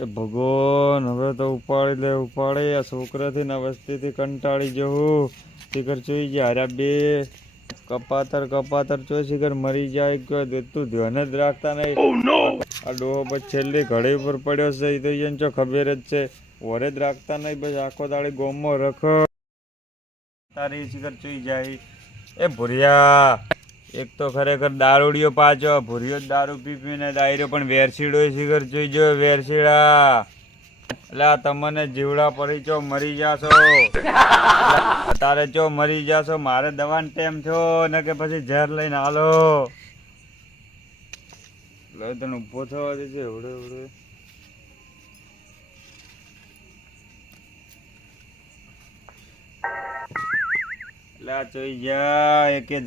એ ભગવાન હવે તો ઉપાડે આ છોકરાથી ને વસ્તીથી કંટાળી જવું શિખર જોઈ જાય હાર્યા બે કપાતર ચોઈ શિખર મરી જાય કે તું ધ્યાન જ રાખતા નહીં આ ડોહો પછી છેલ્લી ઘડી ઉપર પડ્યો છે એ તો એને જો ખબર જ છે ઓરે જ રાખતા નહીં બસ આખો દાડી ગોમમાં રખ તારી શિખર જોઈ જાય એ ભૂરિયા એક તો ખરેખર દારૂડિયો પાછો ભૂરિયો દારૂ પી પીને દાયરો પણ વેરસીડો શિખર જોઈ જો વેરસીડા એટલે તમને જીવડા પડી ચો મરી જાશો તારે ચો મરી જાશો મારે દવાનો ટાઈમ થયો ને કે પછી ઝેર લઈને હાલો લે તને ઉભો થવા દેજે એવડે એવડે ચોઈ જા એકે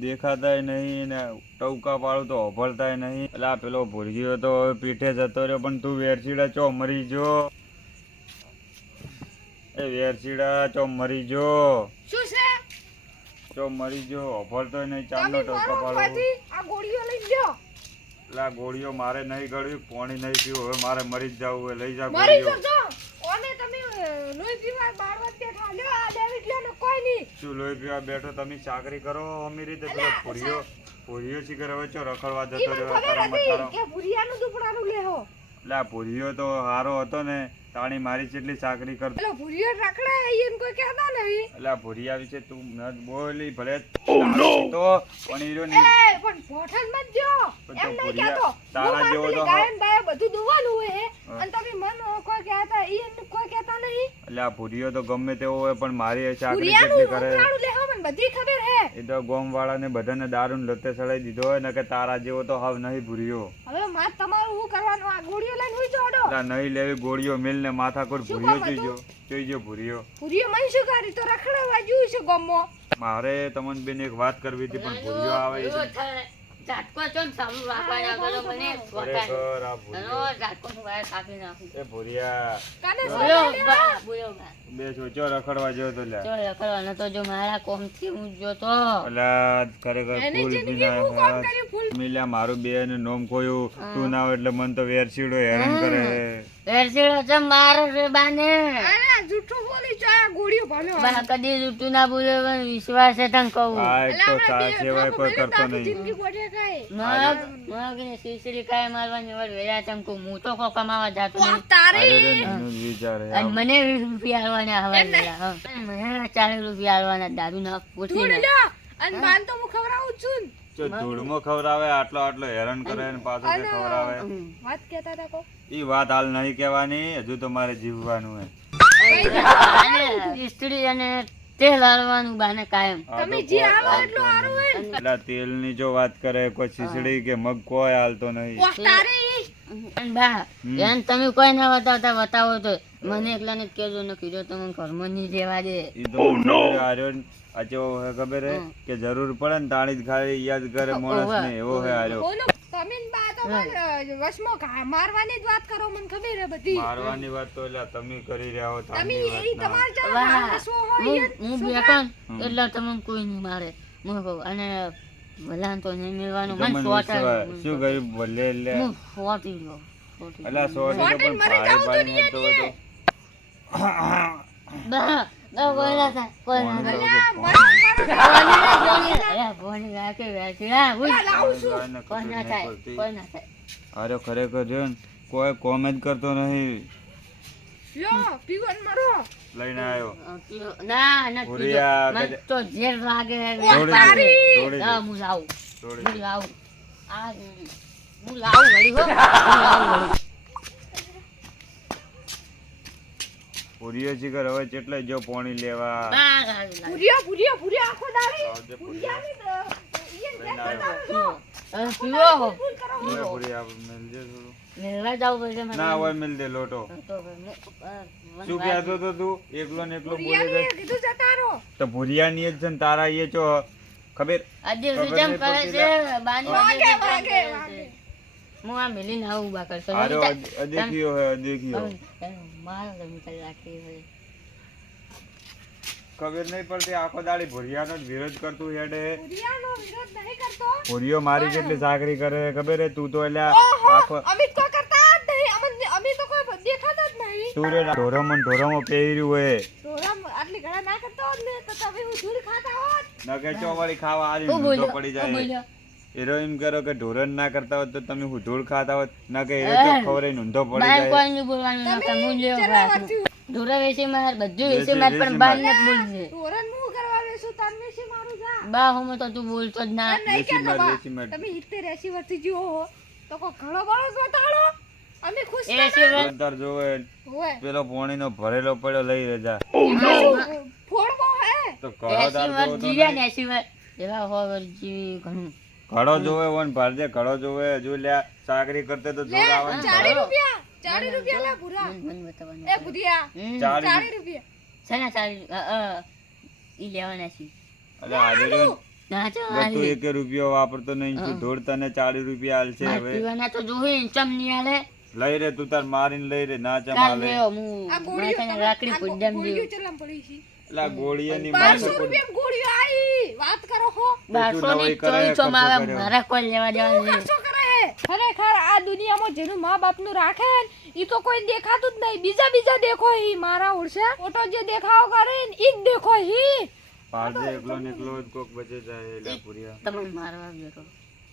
દેખાતાય નહીં ને ટવકા પાડું તો ઓભળતાય નહીં એટલે આ પેલો ભૂરગીયો તો હવે પીઠે જતો રહ્યો પણ તું વેરસીડા ચો મરી જો એ વેરસીડા ચો મરી જો શું છે ચો મરી જો ઓભળતોય નહીં ચાંદનો ટવકા પાડું આ ગોળીઓ લઈ લ્યો એટલે આ ગોળીઓ મારે નહીં ગળવી પાણી નહીં પીવું હવે મારે મરી જ જવું લઈ જા મરી ગોળીઓ જજો ઓને તમે લોહી પીવા બાળવા બેઠા લ્યો આ ડેવિડ લેનો કોઈ નહીં શું લોહી પીવા બેઠો તમે ચાકરી કરો અમી રીતે પેલો ભૂરિયો શિખર હવે ચો રખડવા જતો રહ્યો તારા મતારો કે ભુરિયાનું દુપડાનું લેહો એટલે આ ભૂરિયો તો હારો હતો ને તાણી મારી જેટલી ચાકરી કરતો પેલો ભુરિયો રખડા એને કોઈ કહેતા નહીં એટલે આ ભૂરિયા વિશે તું ન બોલી ભલે તો પણ હીરો એ પણ પોઠન મત જો એમ નહીં કહેતો તારા જેવો તો ગાયન બાય બધું દુવાનું હોય અને તમે મન કોઈ કહેતા એને કોઈ કહેતા નહીં એટલે આ ભૂરિયો તો ગમે તેવો હોય પણ મારી ચાકરી ભુરિયાનું કેટલી કરે દુપડાનું લેહો મને બધી ખબર હે એ તો ગોમ વાળાને બધાને દારૂ લતે ચડાઈ દીધો હોય ને કે તારા જેવો તો હાવ નહીં ભૂરિયો હવે માર તમારું શું કરવાનું આ ગોળીઓ લઈને હુઈ જોડો એટલે નહીં લેવી ગોળીઓ મિલ ને માથા કોર ભૂરિયો જોઈજો ભૂરિયો ભુરિયો મન શું કરી તો રખડાવા જોયું છે ગમો મારે તમને બેન એક વાત કરવી હતી પણ ભૂરિયો આવે છે ઝાટકો ચોન સામુ રાખવાના કરો મને ખરેખર આ નો ઝાટકો નું વાય કાપી નાખું એ ભૂરિયા કાને બોલો બા બે સોચો રખડવા જેવો તો લ્યા જો લખવાનો તો જો મારા કોમ થી હું જો તો અલા ખરેખર એની ફૂલ જિંદગી હું કામ કર્યું ફૂલ મિલ્યા મારું બેન નોમ કોયું તું ના હોય એટલે મન તો વેરસીડો હેરાન કરે વેરસીડો છે મારો રે બાને અરે જૂઠું બોલી ચા ગોળીઓ ભણ્યો બા કદી જૂઠું ના બોલે પણ વિશ્વાસ છે તને કહું આ એક તો ચા સેવાય કોઈ કરતો નહીં જિંદગી ગોળે કાઈ મગ ને સીસરી કાય મારવાની વાર વેરા તમ કો હું તો કો કમાવા જાતો નહીં તારી અરે એનું જ વિચાર હે. અને મને 20 રૂપિયા આલવાના હવા વેરા મને 40 રૂપિયા આલવાના દારૂ ના પોઠી ધૂળ ના લ્યો અને બાન તો હું ખવરાવું છું જો ધૂળમાં ખવરાવે આટલો હેરાન કરે ને પાછો તે ખવરાવે વાત કહેતા હતા કો ઈ વાત હાલ નહીં કહેવાની હજુ તો મારે જીવવાનું હે સ્ત્રી અને તેલ આલવાનું બાને કાયમ તમે જે આવો એટલું સારું હોય ને એટલે તેલની જો વાત કરે કોઈ ખીચડી કે મગ કોઈ હાલતો નહીં વાહ તારી અને બા એમ તમે કોઈ ના બતાવો તો મને એકલાને જ કહેજો ને કીધો તમે ઘરમાં નહીં રહેવા દે ઈ તો આર્યો આ જેવો હે ખબર હે કે જરૂર પડે ને તાણી જ ખાલી યાદ કરે માણસ ને એવો હે આર્યો બોલો તમે ને બા તો વસમો મારવાની જ વાત કરો મને ખબર હે બધી મારવાની વાત તો એટલે તમે કરી રહ્યા હો તમે તાની એ વાત ના તમાર ચાલ વાહ. શું હોય હું બેકન એટલે તમને કોઈ નહીં મારે હું કહું અને ભલાન તો નહીં મેળવાનું મને તમને સોટા વિશ્વાસ. શું કર્યું ભલે એટલે હું સોટી ગયો એટલે સોટી તો પણ પાડે પાડે હેડતો હતો બા કોઈ ના થાય કોઈ ના થાય ભોણી રાખે વેચી કોઈ ના થાય કોઈ ના થાય અરે ખરેખર જો ને કોઈ કોમ જ કરતો નહીં લ્યો પીવન મારો લઈને આવ્યો ના ના ભૂરિયા મને તો ઝેર લાગે થોડી હા હું લાવું થોડી હું લાવું આ હું લાવું વળી હો હું લાવું વળી પૂરીઓ શિખર હવે ચેટલે જો પોણી લેવા ભુરિયા આખો દાડી આવજે ભુરિયાની લઈને આવ્યો. પીવો પૂરી મિલજે થોડું મેળવા જવું પડશે મારે. ના હોય મિલ દે લોટો તો શું કહેતો તો તું એકલો ને એકલો બોલે છે કીધું જતા રહો તો ભૂરિયાની જ છે ને તારા એ ચો ખબર આજે ખબર વિજમ નહીં કરે પડતી છે બાની વાગે, વિજમ વાગે, કરે વાગે. છે. હું આ મિલીને આવું બાકર તો આરો અદેખ્યો હે અદેખ્યો મારો રમી રાખી હોય ખબર નહીં પડતી આખો દાડી ભૂરિયાનો જ વિરોધ કરતું હેડે ભુરિયાનો વિરોધ નહીં કરતો ભૂરિયો મારી જેટલી ચાકરી કરે ખબર હે તું તો એટલે ઓહો આખો અમે તો કરતા જ નહીં અમે તો કોઈ જતું રે ઢોરામાં પહેર્યું હોય ઢોરામ આટલી ઘણા ના કરતા હોત ને તો તમે હું ધૂળ ખાતા હોત. નકે ચોવાળી ખાવા આલી હું ઊંધો બોલ્યો પડી હું જાય બોલ્યો એરો એમ કરો કે ઢોરણ ના કરતા હોત તો તમે હુધોળ ખાતા હોત ના કે એરો એ, તો ખવડાવીને ઊંધો પડી બાર જાય કોઈ નહીં બોલવાનું ના તમે હું લ્યો ચેટલા વાત વર્ષથી ઢોરા વેચી માર બધું વેચી વેચી- માર પણ વેચી બાર માર. નથી બોલજે ઢોરણ હું કરવા વેચું તમે શી મારું જા. બા હું તો તું બોલતો જ ના એમ નહીં વેચી કહેતો માર, બા. વેચી માર. તમે 70 80 વર્ષથી જીવો હો તો કોઈ ઘણો બળો જ બતાડો. અમે ખુશ એ સિવાય તાર જોવે હોય. પેલો પોણીનો ભરેલો પડ્યો લઈ રેજા ફોડવો હે. તો ઘડો તાર 80 જોવો વર્ષ તો જીવ્યા નહીં. ને 80 વર્ષ એવા 100 વર્ષ જીવી ઘણું ઘડો જોવે વન ભારજે ઘડો જોવે હજુ લ્યા ચાકરી કરતે તો લે જોર આવે ને 40 ઘડો. રૂપિયા 40 રૂપિયા લે ભૂરા. મને બતાવવાનું એ ભૂરિયા હમ. 40 રૂપિયા. સના ચાલી ઈ લેવાના છે અલા આજે રહ્યો ને, ના ચો ગતું એકે રૂપિયો વાપરતો નહીં તું ઢોળ તને 40 રૂપિયા આલશે હવે પીવાના તો જોહે ચમ ની આલે લઈ રે તું તાર મારીને લઈ રે ના ચમ કાલ આલે લેવો હું આ ગોળીઓ માથાને તમે- રાખડી આ પૂજ્યમ ગોળીઓ દેવ ચેટલામ પડી છે? એલા ગોળીએની 500 માથે પડી રૂપિયામાં ગોળીઓ આઈ. વાત કરો હો. 1224 માં આવે મારા કોઈ લેવા દેવા નહીં ખર્ચો કરે હે. ખરેખર આ દુનિયામાં જેનું મા બાપનું રાખે ને ઈ તો કોઈ દેખાતું જ નહીં. બીજા દેખો હી મારા ઓળશે ફોટો જે દેખાવ કરે ને ઈ જ દેખો હી. પાડે એકલો ને એકલો જ કોક બચે જાય એલા પુરિયા તમે મારવા બેઠો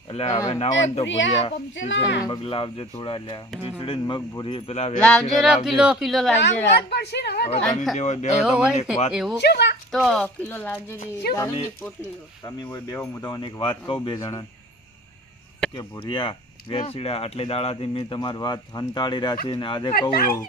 એટલે હવે નાવન તો ભુરિયા, ભુરિયા પમચેલા. ખીચડી મગ લાવજે થોડા લ્યા ખીચડી ને મગ ભુરી પેલા લાવજે વેચીને રો લાવજે. કિલો લાવજે રા વાત પડશે ને હવે હવે તમે બેહો બેહો એવો તમને હોય એક વાત એવું શું વાત? તો કિલો લાવજે રી દારૂની પોટલી તમે હોય બેહો હું તમને એક વાત કહું બે જણા કે ભુરિયા વેરસીડા આટલી દાડાથી મેં તમારી વાત હંતાળી રાખી ને આજે કહું રહું